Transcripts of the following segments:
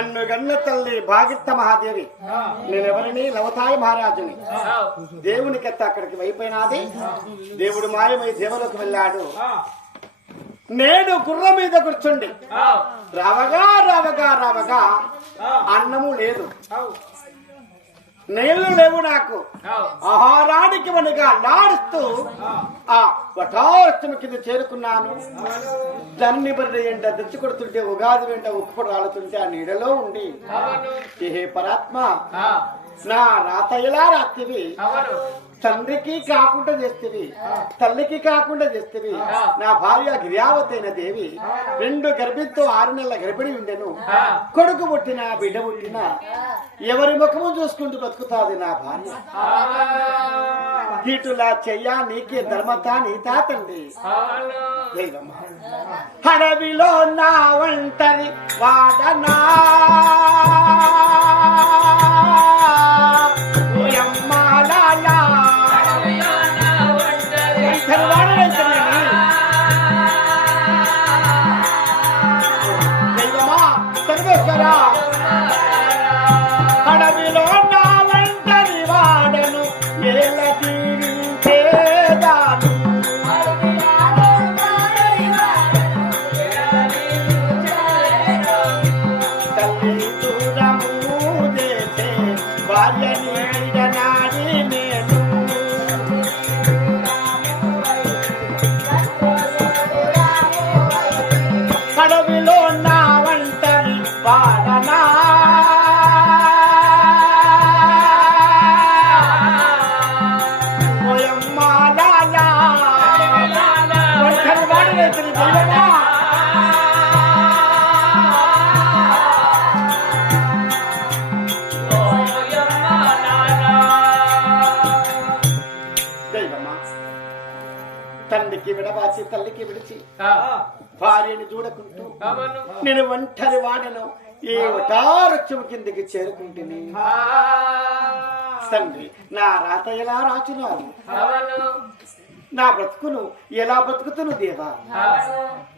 నన్ను గన్న తల్లి భాగిత్త మహాదేవి. నేనెవరిని? లవతాయి మహారాజుని. దేవునికెత్త అక్కడికి వైపోయినాది. దేవుడు మాయమై దేవులకు వెళ్ళాడు. నేను గుర్ర మీద కూర్చుండి. రావగా రావగా రావగా అన్నము లేదు. నీళ్ళు లేవు నాకు ఆహారానికి మనగా నాడుస్తూ ఆ వటారస్తమి కింద చేరుకున్నాను. దాన్ని బరి ఎంట తెచ్చి కొడుతుంటే ఉగాది వెంట ఉప్పు రాలుతుంటే ఆ నీడలో ఉండి హే పరాత్మ నా రాత ఎలా రాత్తివి తండ్రికి కాకుండా చేస్తేవి. తల్లికి కాకుండా చేస్తేవి. నా భార్య గిర్యావతైన దేవి రెండు గర్భితో ఆరు నెలల గర్భిణి ఉండెను. కొడుకు పుట్టిన బిడ్డ పుట్టిన ఎవరి ముఖము చూసుకుంటూ బతుకుతాది నా భార్య. ఇటులా చెయ్యా నీకే ధర్మత నీతా తండ్రి. అడవిలో నా ఒంటరి వాడనా. కడవిలో నా వంటరి వాడనా? ఓయమ్మా లాలా. ఒంటరి వాడనైతిని భార్యని చూడకుంటూ నేను ఒంటరి వాడను. ఏ వటారక్షము కిందకి చేరుకుంటుని. తండ్రి నా రాత ఎలా రాచున్నారు? నా బ్రతుకును ఎలా బ్రతుకుతును దేవా?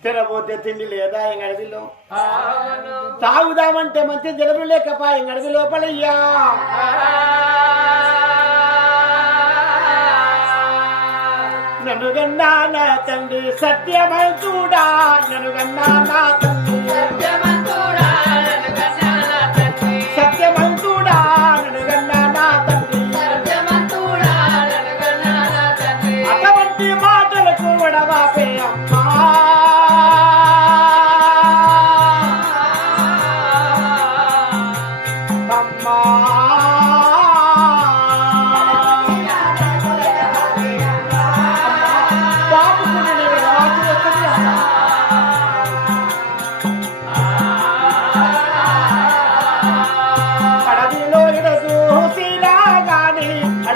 తినబోతే తిండి లేదా ఎంగడవిలో తాగుదామంటే మంచి జనరు లేకపా ఎంగడవి లోపలయ్యా. నన్నుగన్నా నా తండ్రి సత్యమై చూడా గన్నా నా తండ్రి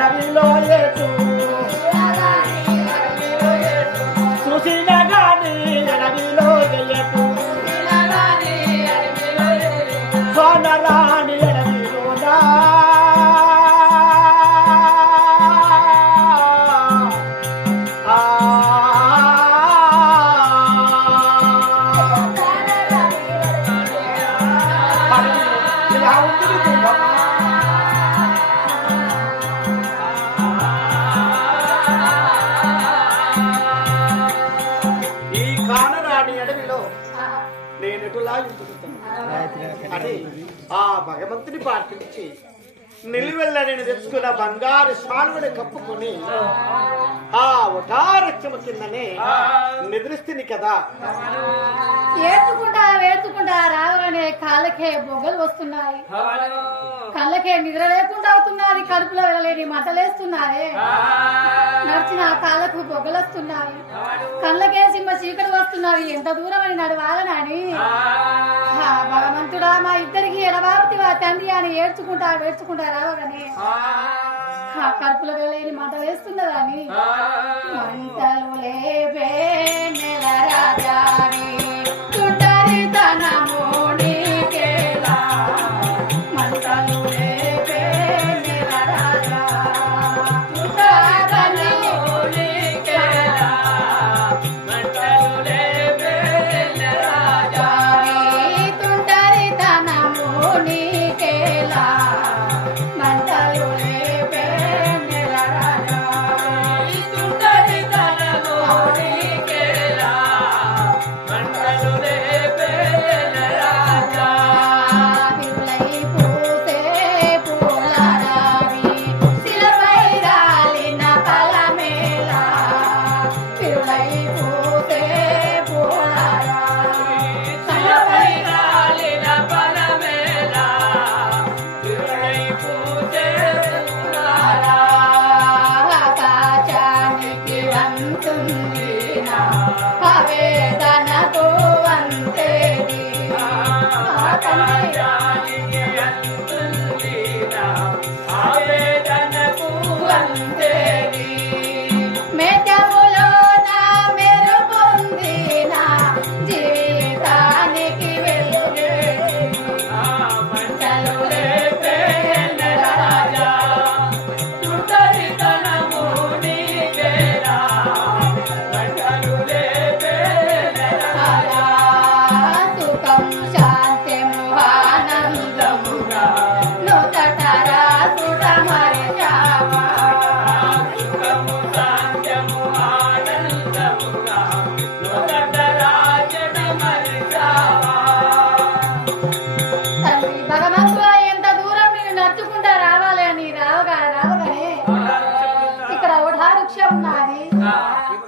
అడవిలో ఎటు చూసినా అని ఆ భగవంతుని ప్రార్థించి నిలువెల్ల నేను తెచ్చుకున్న బంగారు స్వామిని కప్పుకొని ఆ ఉటారక్షము కిందనే నిద్రిస్తుంది కదా. ఏడ్చుకుంటా వేతుకుంటా రావగానే కాళ్ళకే బొగ్గలు వస్తున్నాయి. కళ్ళకే నిద్ర లేకుండా అవుతున్నది కడుపులో వెళ్ళలేని మంటలేస్తున్నారే. నడిచిన కాళ్ళకు బొగ్గలు వస్తున్నాయి కళ్ళకే సింహ చీకటి వస్తున్నవి ఎంత దూరం అని నడవాలనని భగవంతుడా మా ఇద్దరికి ఎడబాబతివా తండ్రి అని ఏడ్చుకుంటా ఏడ్చుకుంటా రావగానే. ఆ. కడుపులో వెళ్ళలేని మంట వేస్తున్నదని మంటలు లేవే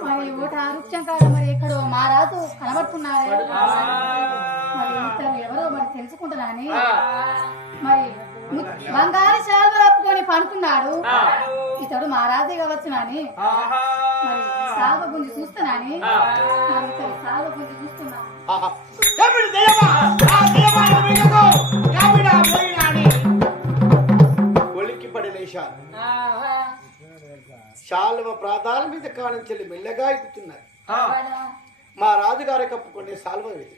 మరి ఓట ఆరుత్యం మరి ఎక్కడో మా రాజు కనబడుతున్నారే మరి ఇతను ఎవరో మరి తెలుసుకుంటున్నాని మరి బంగారు శాలు కప్పుకొని పడుకున్నాడు. ఇతడు మా రాజే కావచ్చునని మరి సాగు గుంజి చూస్తున్నాని మరి ఇతడు సాగు గుంజి చూస్తున్నాను ఒలికి పడి శాలువ ప్రాధాల మీద కాణించలి మెల్లగా ఎక్కుతున్నాయి మా రాజుగారి కప్పుకునే శాలువ ఇది.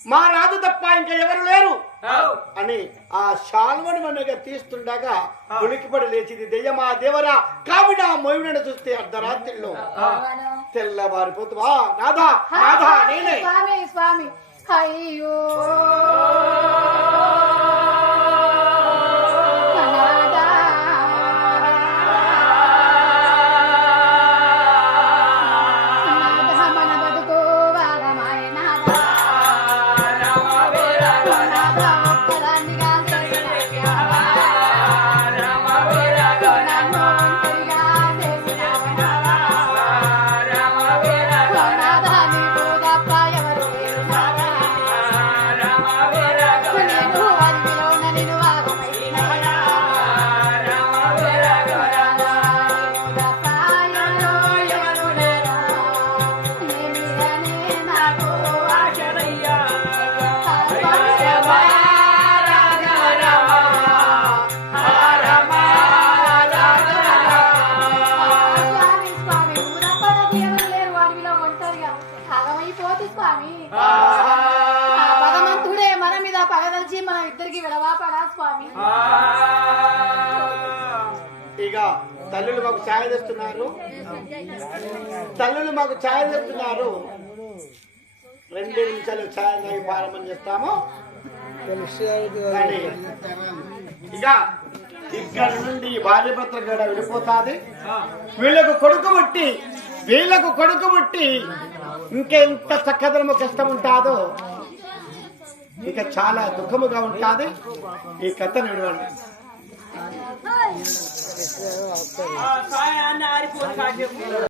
మా రాజు తప్ప ఇంకా ఎవరు లేరు అని ఆ శాల్వని మనగా తీస్తుండగా ఉలికిపడి లేచింది దెయ్యమా దేవరా. కావిడా మొయ్యుడని చూస్తే అర్ధరాత్రిలో తెల్లవారిపోతువా నాదా నాదా నేనే. స్వామి స్వామి. అయ్యో. పగదలిచి మన ఇద్దరికి విడవాపడా స్వామి? ఇక తల్లులు మాకు ఛాయ తెస్తున్నారు. తల్లులు మాకు ఛాయ తెస్తున్నారు. రెండు నిమిషాలు ఛాయ తాగి ప్రారంభం చేస్తాము. ఇక ఇక్కడ నుండి భార్య భర్తల గడ వెళ్ళిపోతాది వీళ్ళకు కొడుకు పుట్టి వీళ్ళకు కొడుకు పుట్టి ఇంకెంత చక్కదనము కష్టం ఉంటాదో ఇక చాలా దుఃఖముగా ఉంటాది. ఈ కథను విడవండి